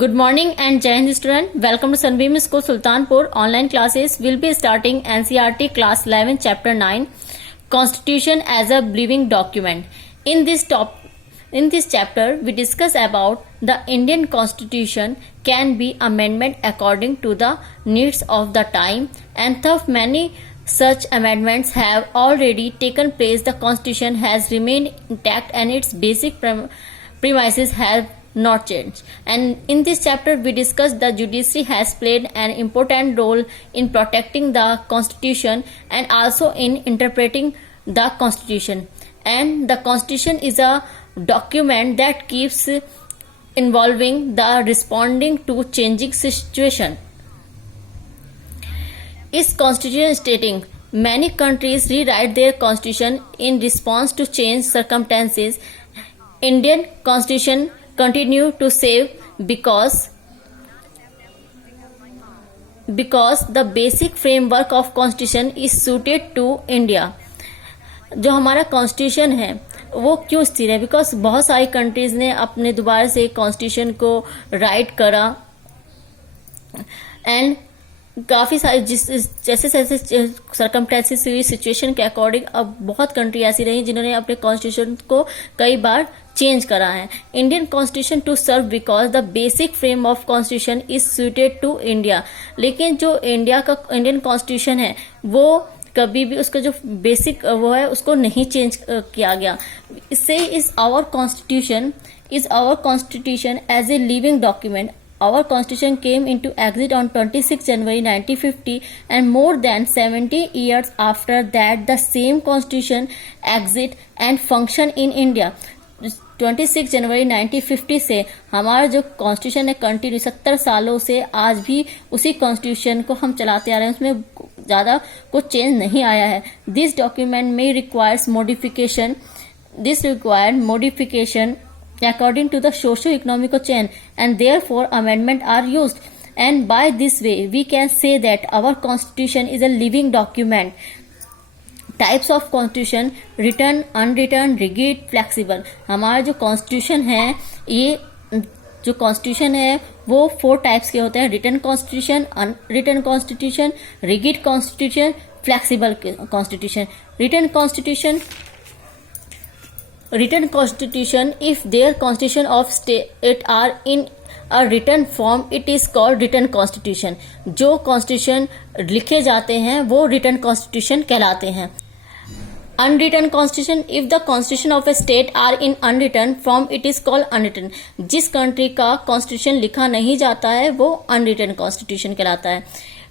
Good morning and Jai Hind student. Welcome to Sunbeam School Sultanpur. Online classes will be starting NCERT class 11 chapter 9 Constitution as a living document. In this chapter we discuss about the Indian Constitution can be amendment according to the needs of the time, and thus many such amendments have already taken place. The Constitution has remained intact and its basic premises have not changed. And in this chapter we discuss the judiciary has played an important role in protecting the Constitution and also in interpreting the Constitution. And the Constitution is a document that keeps involving the responding to changing situation. Is Constitution stating many countries rewrite their constitution in response to changed circumstances. Indian Constitution continue to save because the basic framework of constitution is suited to India. जो हमारा constitution है वो क्यों स्थिर है? Because बहुत सारी countries ने अपने दोबारा से कॉन्स्टिट्यूशन को राइट करा एंड काफी सारी जैसे जैसे सर्कमस्टेंसेस सिचुएशन के अकॉर्डिंग अब बहुत कंट्री ऐसी रही जिन्होंने अपने कॉन्स्टिट्यूशन को कई बार चेंज करा है. Indian constitution to serve because the basic frame of constitution is suited to India. लेकिन जो इंडियन कॉन्स्टिट्यूशन है वो कभी भी उसका जो बेसिक वो है उसको नहीं चेंज किया गया. इससे is our constitution as a living document. Our Constitution came into exist on 26 January 1950 and more than 70 years after that the same Constitution exists and function in India. 26 जनवरी 1950 से हमारा जो कॉन्स्टिट्यूशन है कंटिन्यू 70 सालों से आज भी उसी कॉन्स्टिट्यूशन को हम चलाते आ रहे हैं. उसमें ज़्यादा कुछ चेंज नहीं आया है. दिस डॉक्यूमेंट में requires modification according to the socio-economical change and therefore amendment are used, and by this way we can say that our constitution is a living document. Types of constitution: written, unwritten, rigid, flexible. हमारा जो constitution है ये जो constitution है वो 4 types के होते हैं: written constitution, unwritten constitution, rigid constitution, flexible constitution. Written constitution, if their constitution of state are in a written form, it is called written constitution. जो constitution लिखे जाते हैं वो written constitution कहलाते हैं. Unwritten constitution, if the constitution of a state are in unwritten form, it is called unwritten. जिस country का constitution लिखा नहीं जाता है वो unwritten constitution कहलाता है.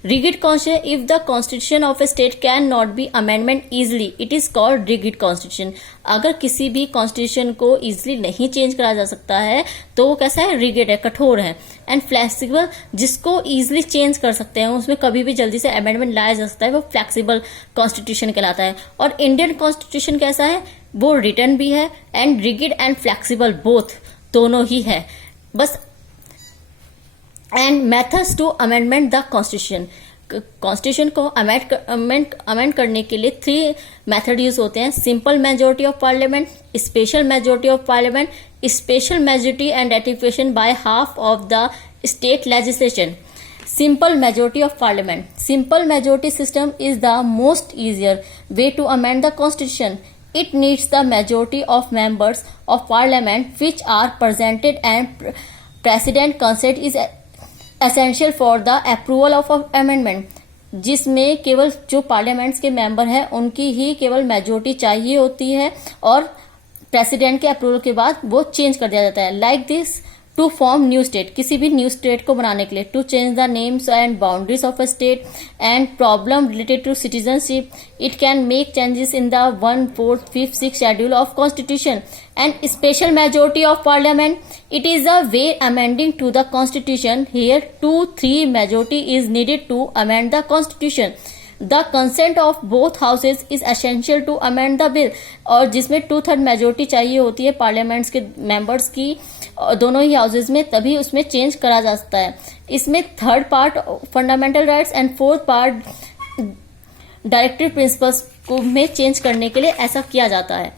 Rigid constitution, if the constitution of a state cannot be amendment easily, it is called rigid constitution. अगर किसी भी constitution को easily नहीं change करा जा सकता है तो वो कैसा है? rigid है, कठोर है. And flexible, जिसको easily change कर सकते हैं उसमें कभी भी जल्दी से amendment लाया जा सकता है वो flexible constitution कहलाता है. और Indian constitution कैसा है? वो written भी है and rigid and flexible both दोनों ही है. बस and methods to amendment the constitution को अमेंड करने के लिए 3 मेथड यूज होते हैं: simple majority of parliament, special majority of parliament, special majority and ratification by half of the state legislation. Simple majority of parliament. Simple majority system is the most easier way to amend the constitution. It needs the majority of members of parliament which are presented, and president consent is essential for the approval of amendment. जिसमें केवल जो parliaments के member हैं उनकी ही केवल majority चाहिए होती है और प्रेसिडेंट के अप्रूवल के बाद वो चेंज कर दिया जाता है. Like this to form new state, किसी भी न्यू स्टेट को बनाने के लिए, to change the names and boundaries of a state and problem related to citizenship, it can make changes in the 1, 4, 5, 6 schedule of constitution. And special majority of parliament, it is a way amending to the constitution. Here 2/3 majority is needed to amend the constitution. The consent of both houses is essential to amend the bill. और जिसमें 2/3 majority चाहिए होती है parliaments के members की दोनों ही houses में, तभी उसमें चेंज करा जा सकता है. इसमें 3rd part fundamental rights and 4th part directive principles को में चेंज करने के लिए ऐसा किया जाता है.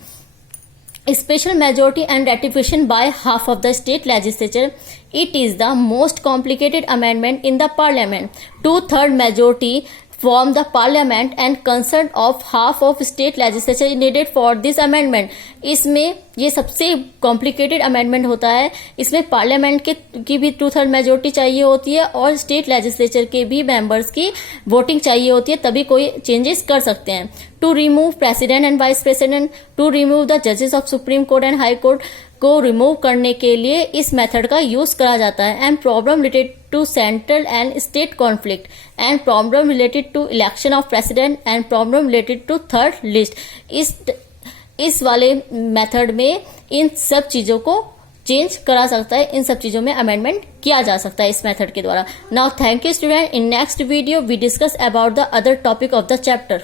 special majority and ratification by half of the state legislature. It is the most complicated amendment in the parliament. 2/3 majority from the parliament and consent of half of state legislature needed for this amendment. इसमें ये सबसे complicated amendment होता है. इसमें parliament की भी 2/3 majority चाहिए होती है और स्टेट लेजिस्लेचर के भी मेंबर्स की वोटिंग चाहिए होती है, तभी कोई चेंजेस कर सकते हैं. To remove president and vice president, to remove the जजेस of Supreme Court and High Court को रिमूव करने के लिए इस मेथड का यूज करा जाता है. And problem related to central and state conflict and problem related to election of president and problem related to third list. इस वाले मेथड में इन सब चीजों को चेंज करा सकता है, इन सब चीजों में अमेंडमेंट किया जा सकता है इस मेथड के द्वारा. Now thank you student. In next video we discuss about the other topic of the chapter.